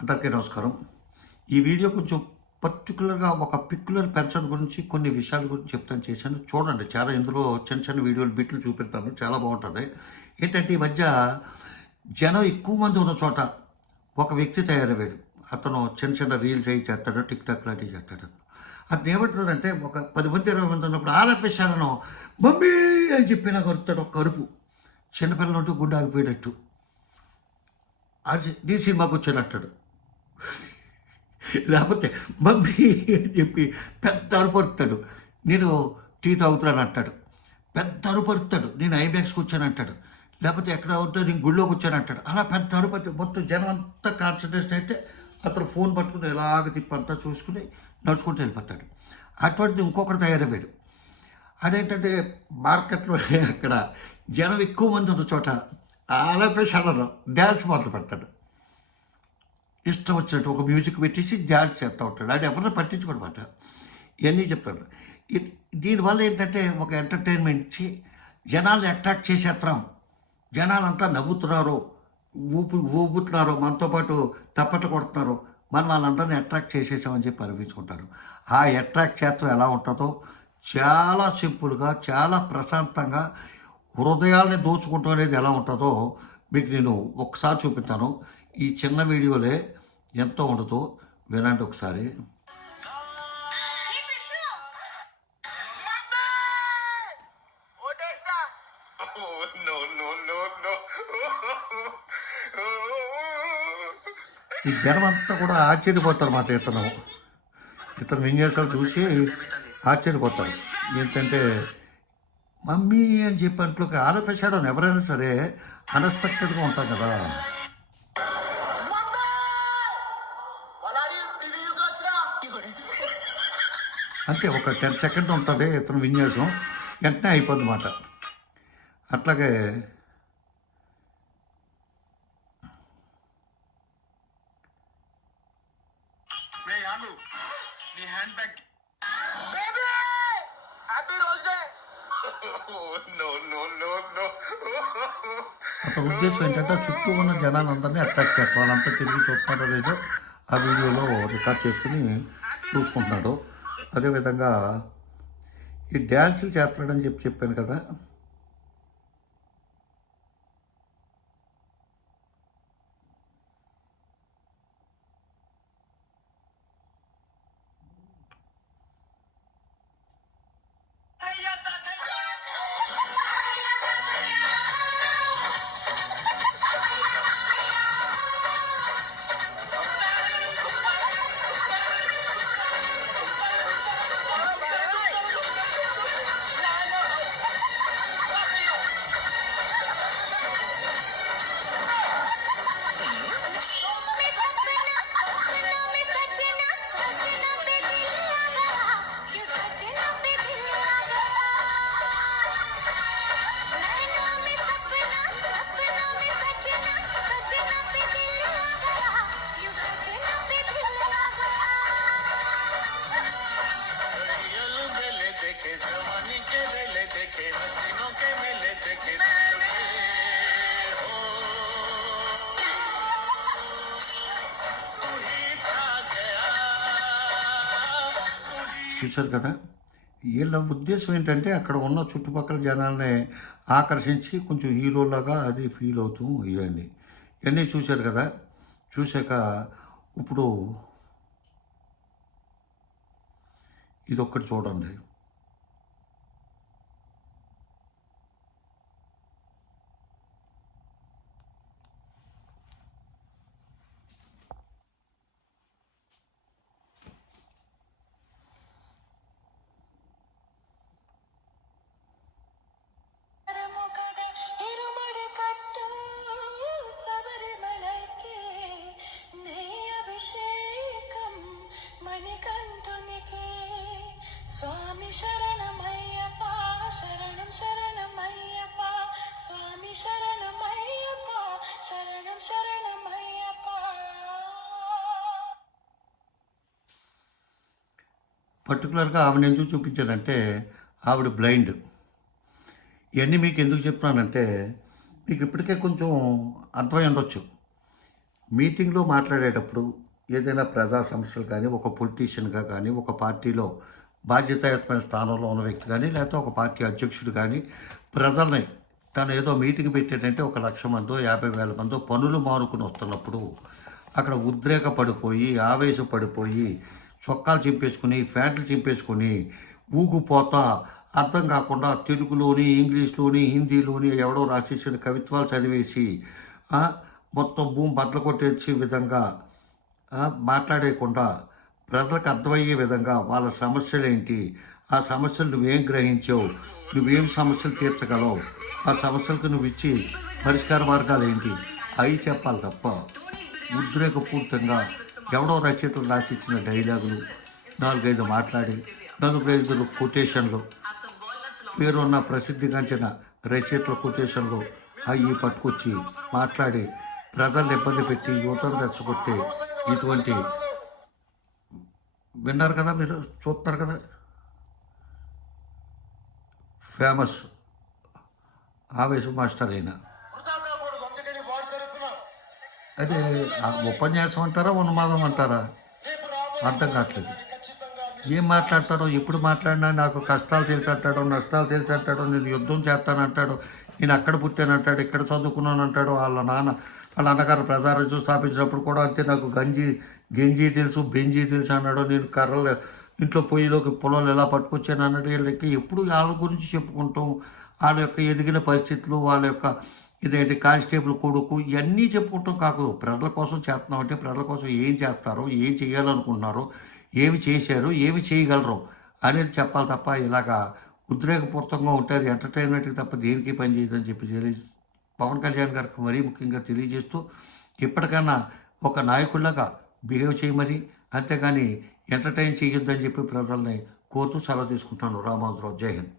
అందరికీ నమస్కారం. ఈ వీడియో కొంచెం పర్టికులర్గా ఒక పిక్యులర్ పెన్షన్ గురించి కొన్ని విషయాల గురించి చెప్తాను చేశాను. చూడండి చాలా ఇందులో చిన్న చిన్న వీడియోలు బిట్లు చూపిస్తాను. చాలా బాగుంటుంది. ఏంటంటే ఈ మధ్య జనం ఎక్కువ మంది ఉన్న చోట ఒక వ్యక్తి తయారయ్యాడు. అతను చిన్న చిన్న రీల్స్ అవి చేస్తాడు టిక్ టాక్ లాంటివి చేస్తాడు. అతను ఏమంటుందంటే ఒక పది మంది ఇరవై మంది ఉన్నప్పుడు ఆలఫిషాలను మమ్మీ అని చెప్పి నాకు అరుతాడు ఒక కరుపు. చిన్నపిల్లలు ఉంటూ గుడ్డ ఆగిపోయేటట్టు అది నీ సినిమాకు వచ్చాడు అంటాడు. లేకపోతే మమ్మీ అని చెప్పి పెద్ద అరుపరుతాడు నేను టీ తాగుతున్నాను అంటాడు. పెద్ద అరుపరుతాడు నేను ఐమాక్స్కి వచ్చాను అంటాడు. లేకపోతే ఎక్కడ అవుతుందో నేను గుళ్ళోకి వచ్చాను అంటాడు. అలా పెద్ద అరుపతి మొత్తం జనం అంతా కాన్సన్ట్రేషన్ అయితే అతను ఫోన్ పట్టుకుని ఎలాగ తిప్పంతా చూసుకుని నడుచుకుంటూ వెళ్ళిపోతాడు. అటువంటిది ఇంకొకటి తయారయ్యాడు. అదేంటంటే మార్కెట్లో అక్కడ జనం ఎక్కువ మంది ఉన్న చోట ఆలపేసి అనడం డ్యాన్స్ మొదలు పెడతాడు ఇష్టం వచ్చినట్టు ఒక మ్యూజిక్ పెట్టేసి డ్యాన్స్ చేస్తూ ఉంటాడు. అది ఎవరిని పట్టించుకోనమాట. ఇవన్నీ చెప్తాడు. దీనివల్ల ఏంటంటే ఒక ఎంటర్టైన్మెంట్ జనాల్ని అట్రాక్ట్ చేసేస్తాం జనాలంతా నవ్వుతున్నారు. ఊపు ఊపుతున్నారు. మనతో పాటు తప్పట్లు కొడుతున్నారు. మనం వాళ్ళందరినీ అట్రాక్ట్ చేసేసామని చెప్పి అనిపించుకుంటారు. ఆ అట్రాక్ట్ చేస్తాం ఎలా ఉంటుందో చాలా సింపుల్గా చాలా ప్రశాంతంగా హృదయాల్ని దోచుకుంటూ అనేది ఎలా ఉంటుందో మీకు నేను ఒకసారి చూపిస్తాను. ఈ చిన్న వీడియోలే ఎంతో ఉండదో వినండి ఒకసారి. ఈ జనం అంతా కూడా ఆశ్చర్యపోతారు మాట ఇతను ఇతను విన్యాసాలు చూసి ఆశ్చర్యపోతారు. ఏంటంటే మమ్మీ అని చెప్పి అంట్లో ఆలోచించడం ఎవరైనా సరే అన్ఎక్స్పెక్టెడ్గా ఉంటాం కదా. అంతే ఒక టెన్ సెకండ్ ఉంటుంది ఇతను విన్యాసం వెంటనే అయిపోద్ది మాట. అట్లాగే ఉద్దేశం ఏంటంటే చుట్టూ ఉన్న జనాలందరినీ అట్రాక్ట్ చేస్తాం. వాళ్ళంతా తిరిగి చూస్తున్నారో లేదో ఆ వీడియోలో రికార్డ్ చేసుకుని చూసుకుంటున్నాడు. అదేవిధంగా ఈ డ్యాన్సులు చేస్తున్నాడని చెప్పి చెప్పాను కదా. చూశారు కదా? వీళ్ళ ఉద్దేశం ఏంటంటే అక్కడ ఉన్న చుట్టుపక్కల జనాల్ని ఆకర్షించి కొంచెం హీరోలాగా అది ఫీల్ అవుతూ ఇవన్నీ ఇవన్నీ చూశారు కదా? చూశాక ఇప్పుడు ఇదొక్కటి చూడండి. పర్టికులర్గా ఆవిడ ఎందుకు చూపించానంటే ఆవిడ బ్లైండ్. ఇవన్నీ మీకు ఎందుకు చెప్తున్నానంటే మీకు ఇప్పటికే కొంచెం అర్థమై ఉండొచ్చు. మీటింగ్లో మాట్లాడేటప్పుడు ఏదైనా ప్రజా సమస్యలు కానీ ఒక పొలిటీషియన్గా కానీ ఒక పార్టీలో బాధ్యతాయుతమైన స్థానంలో ఉన్న వ్యక్తి కానీ లేకపోతే ఒక పార్టీ అధ్యక్షుడు కానీ ప్రజల్ని తను ఏదో మీటింగ్ పెట్టాడంటే ఒక లక్ష మందో యాభై వేల మందో పనులు మానుకుని వస్తున్నప్పుడు అక్కడ ఉద్రేక పడిపోయి ఆవేశపడిపోయి చొక్కాలు చింపేసుకుని ఫ్యాంట్లు చింపేసుకుని ఊగిపోతా. అర్థం కాకుండా తెలుగులోని ఇంగ్లీష్లోని హిందీలోని ఎవడో రాసేసిన కవిత్వాలు చదివేసి మొత్తం భూమి బట్టలు కొట్టేసే విధంగా మాట్లాడేయకుండా ప్రజలకు అర్థమయ్యే విధంగా వాళ్ళ సమస్యలు ఏంటి ఆ సమస్యలు నువ్వేం గ్రహించావు? నువ్వేం సమస్యలు తీర్చగలవు? ఆ సమస్యలకు నువ్వు ఇచ్చి పరిష్కార మార్గాలు ఏంటి? అవి చెప్పాలి తప్ప ఉద్రేకపూర్తంగా ఎవడో రచయితలు రాసిచ్చిన డైలాగులు నాలుగైదు మాట్లాడి నాలుగైదు కొటేషన్లు పేరున్న ప్రసిద్ధిగాంచిన రచయితల కొటేషన్లు అవి పట్టుకొచ్చి మాట్లాడి ప్రజలను ఇబ్బంది పెట్టి యువతను రెచ్చగొట్టే ఇటువంటి విన్నారు కదా మీరు చూస్తున్నారు కదా? ఫేమస్ ఆవేశం మాస్టర్ అయిన అదే ఉపన్యాసం అంటారా ఉన్మాదం అంటారా? అర్థం కావట్లేదు. ఏం మాట్లాడతాడో ఎప్పుడు మాట్లాడినా నాకు కష్టాలు తెలిసి అంటాడు నష్టాలు తెలిసి అంటాడు నేను యుద్ధం చేస్తానంటాడు నేను అక్కడ పుట్టానంటాడు ఇక్కడ చదువుకున్నాను అంటాడు వాళ్ళ నాన్న వాళ్ళ అన్నగారు ప్రజారాజ్యం స్థాపించినప్పుడు కూడా అంతే నాకు గంజి గెంజి తెలుసు బెంజి తెలుసు అన్నాడు. నేను కర్రలు ఇంట్లో పొయ్యిలోకి పొలాలు ఎలా పట్టుకొచ్చాను అన్నాడు. వీళ్ళకి ఎప్పుడు వాళ్ళ గురించి చెప్పుకుంటాం. వాళ్ళ యొక్క ఎదిగిన పరిస్థితులు వాళ్ళ యొక్క ఇదేంటి కానిస్టేబుల్ కొడుకు ఇవన్నీ చెప్పుకుంటాం కాకు ప్రజల కోసం చేస్తున్నాం అంటే ప్రజల కోసం ఏం చేస్తారో ఏం చేయాలనుకుంటున్నారో ఏమి చేశారు ఏమి చేయగలరు అనేది చెప్పాలి తప్ప ఇలాగా ఉద్రేకపూర్తంగా ఉంటే అది ఎంటర్టైన్మెంట్కి తప్ప దేనికి పని చేయదని చెప్పి తెలియ పవన్ కళ్యాణ్ గారికి మరీ ముఖ్యంగా తెలియజేస్తూ ఇప్పటికన్నా ఒక నాయకుడిలాగా బిహేవ్ చేయమని అంతేగాని ఎంటర్టైన్ చేయొద్దని చెప్పి ప్రజల్ని కోరుతూ సెలవు తీసుకుంటాను. రామారావు జై హింద్.